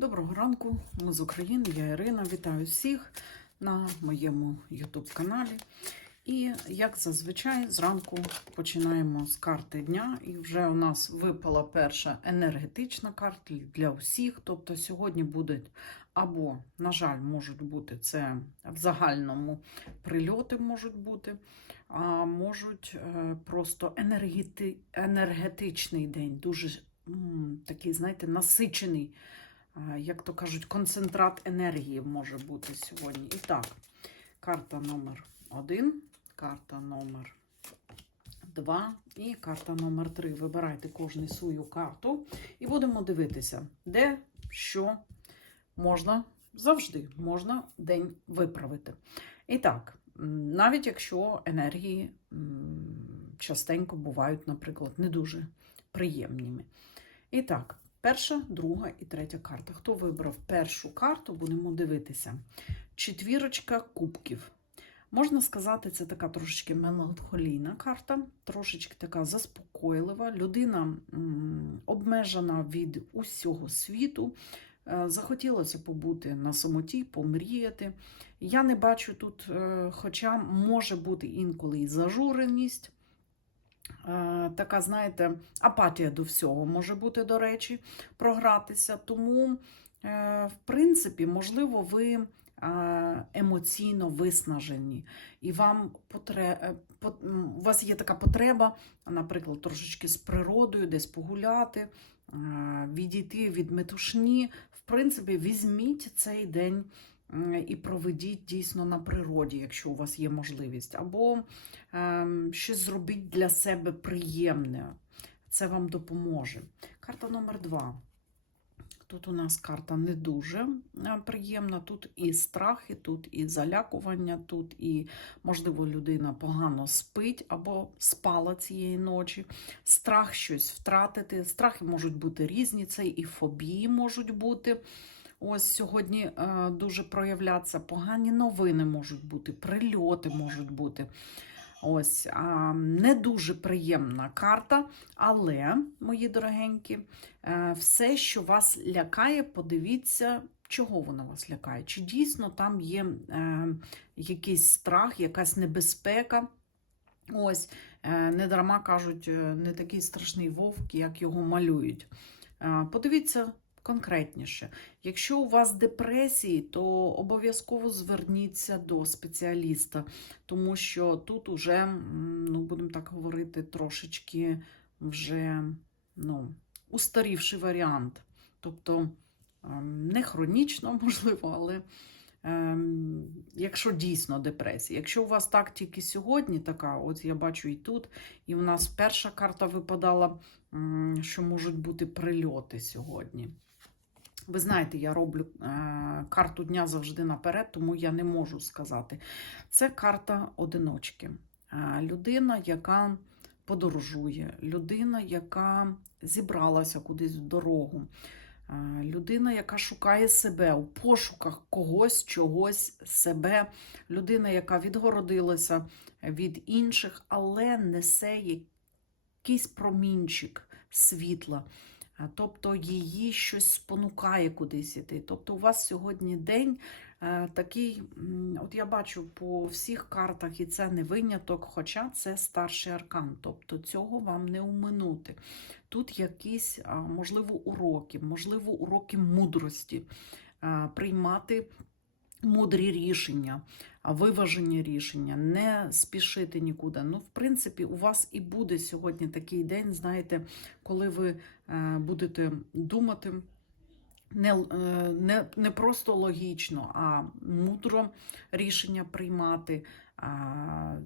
Доброго ранку, ми з України, я Ірина. Вітаю всіх на моєму YouTube каналі. І як зазвичай, зранку починаємо з карти дня. І вже у нас випала перша енергетична карта для всіх. Тобто сьогодні будуть або, на жаль, можуть бути це в загальному прильоти можуть бути, а можуть е, просто енергети, енергетичний день, дуже такий, знаєте, насичений як то кажуть, концентрат енергії може бути сьогодні. І так, карта номер один, карта номер два і карта номер три. Вибирайте кожну свою карту і будемо дивитися, де що можна завжди можна день виправити. І так, навіть якщо енергії частенько бувають, наприклад, не дуже приємними. І так, Перша, друга і третя карта. Хто вибрав першу карту, будемо дивитися. Четвірочка кубків. Можна сказати, це така трошечки меланхолійна карта, трошечки така заспокойлива. Людина обмежена від усього світу. Е, Захотілося побути на самоті, помріяти. Я не бачу тут, е, хоча може бути інколи і зажуреність. Така, знаєте, апатія до всього може бути, до речі, програтися. Тому, е, в принципі, можливо, ви е, емоційно виснажені, і вам потре... е, у вас є така потреба, наприклад, трошечки з природою, десь погуляти, відійти від метушні. В принципі, візьміть цей день. І проведіть дійсно на природі, якщо у вас є можливість, або ем, щось зробіть для себе приємне. Це вам допоможе. Карта номер два. Тут у нас карта не дуже е, приємна. Тут і страхи, тут і залякування, тут і, можливо, людина погано спить або спала цієї ночі. Страх щось втратити. Страхи можуть бути різні, це і фобії можуть бути. Ось сьогодні е, дуже проявлятися. Погані новини можуть бути, прильоти можуть бути. Ось не дуже приємна карта, але, мої дорогенькі, е, все, що вас лякає, подивіться, чого воно вас лякає. Чи дійсно там є е, якийсь страх, якась небезпека. Ось, не дарма кажуть, не такий страшний вовк, як його малюють. Подивіться конкретніше. Якщо у вас депресії, то обов'язково зверніться до спеціаліста, тому що тут уже, ну, будемо так говорити, трошечки вже ну, устарівший варіант. Тобто ем, не хронічно, можливо, але ем, якщо дійсно депресія. Якщо у вас так тільки сьогодні, така, от я бачу і тут, і у нас перша карта випадала, що можуть бути прильоти сьогодні. Ви знаєте, я роблю е, карту дня завжди наперед, тому я не можу сказати. Це карта одиночки. Е, людина, яка подорожує, людина, яка зібралася кудись в дорогу, е, людина, яка шукає себе у пошуках когось, чогось, себе, людина, яка відгородилася від інших, але несе якийсь промінчик світла. А, Тобто її щось спонукає кудись іти. Тобто у вас сьогодні день е, такий, от я бачу по всіх картах, і це не виняток, хоча це старший аркан. Тобто цього вам не уминути. Тут якісь, можливо, уроки, можливо, уроки мудрості, приймати мудрі рішення, виважені рішення, не спішити нікуди. Ну, в принципі, у вас і буде сьогодні такий день, знаєте, коли ви е, будете думати не, е, не, не просто логічно, а мудро рішення приймати, а,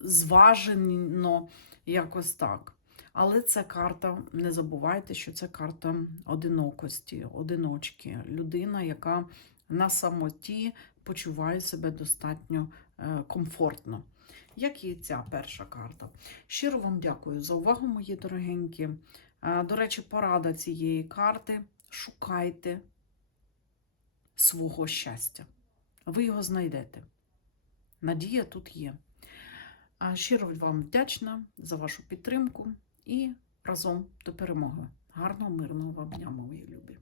зважено якось так. Але це карта, не забувайте, що це карта одинокості, одиночки, людина, яка на самоті почуває себе достатньо е, комфортно. Як і ця перша карта. Щиро вам дякую за увагу, мої дорогенькі. Е, До речі, порада цієї карти: шукайте свого щастя. Ви його знайдете. Надія тут є. Щиро вам вдячна за вашу підтримку і разом до перемоги. Гарного, мирного вам дня, мої любі!